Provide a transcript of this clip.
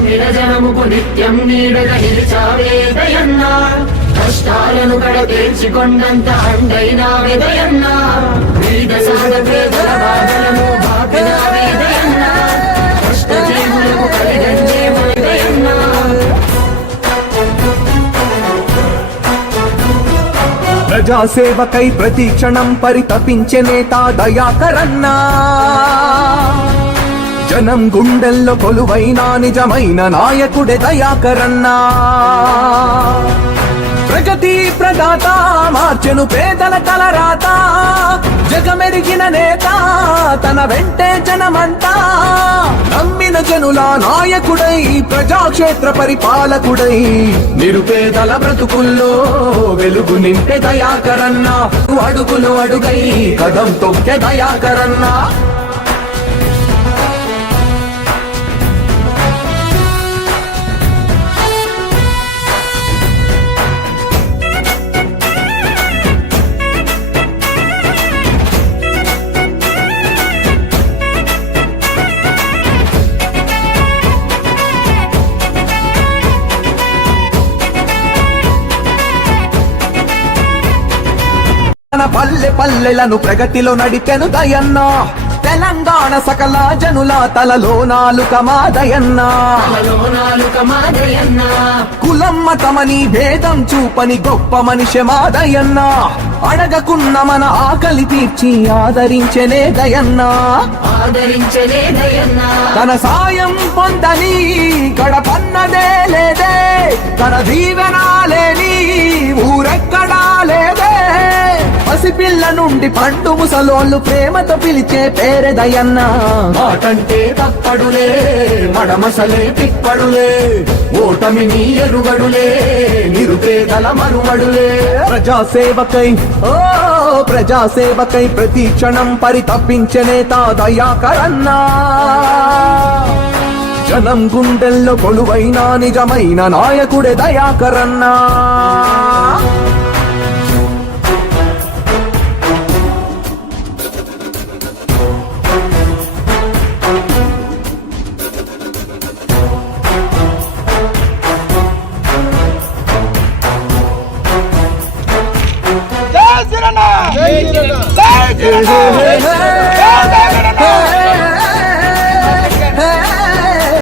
నిడజనముకు నిత్యం నీడగ నిలిచావే దయన్నా కష్టాలను కడ తీర్చికొండంత అండైనా వెదయన్నా వీద సాగవేదల బాధలను వేదయన్నా కష్ట జీవులకు కలిగంజే దయన్నా ప్రజాసేవకై ప్రతి క్షణం పరితపించే నేత దయాకరన్నా. జనం గుండెల్లో కొలువైన నిజమైన నాయకుడే దయాకరన్నా. ప్రగతి ప్రదాత మార్చెను పేదల తలరాత జగమెరిగిన నేత తన వెంటే జనమంతా. నమ్మిన జనుల నాయకుడై ప్రజాక్షేత్ర పరిపాలకుడై. నిరుపేదల బ్రతుకుల్లో వెలుగు నింపే దయాకరన్నా. అడుగులు అడుగై కదం తొక్కే దయాకరన్నా. మన పల్లె పల్లెలను ప్రగతిలో నడిపెను దయన్న. తెలంగాణ సకల జనుల తలలో నాలుక మాదయన్న. కులం మతమని భేదం చూపని గొప్ప మనిషి మాదయన్న. అడగకున్న మన ఆకలి తీర్చి ఆదరించెనే దయన్న. దయన్నా తన సాయం పొందని గడపన్నదే లేదే. తన దీవెనాలేని ఊరెక్కడా లేదే. పసిపిల్ల నుండి పండు ముసలోళ్ళు ప్రేమతో పిలిచే పేరే దయన్న మాటంటే తప్పడులే మడమసలే తిప్పడులే ఓటమిని ఎరుగడులే నిరుపేదల మరువడులే ప్రజాసేవకై ఓ ప్రజాసేవకై ప్రతి క్షణం పరితపించే నేత దయాకరన్నా. జనం గుండెల్లో కొలువైన నిజమైన నాయకుడే దయాకరన్నా. జై శ్రీరామ్. జై శ్రీరామ్.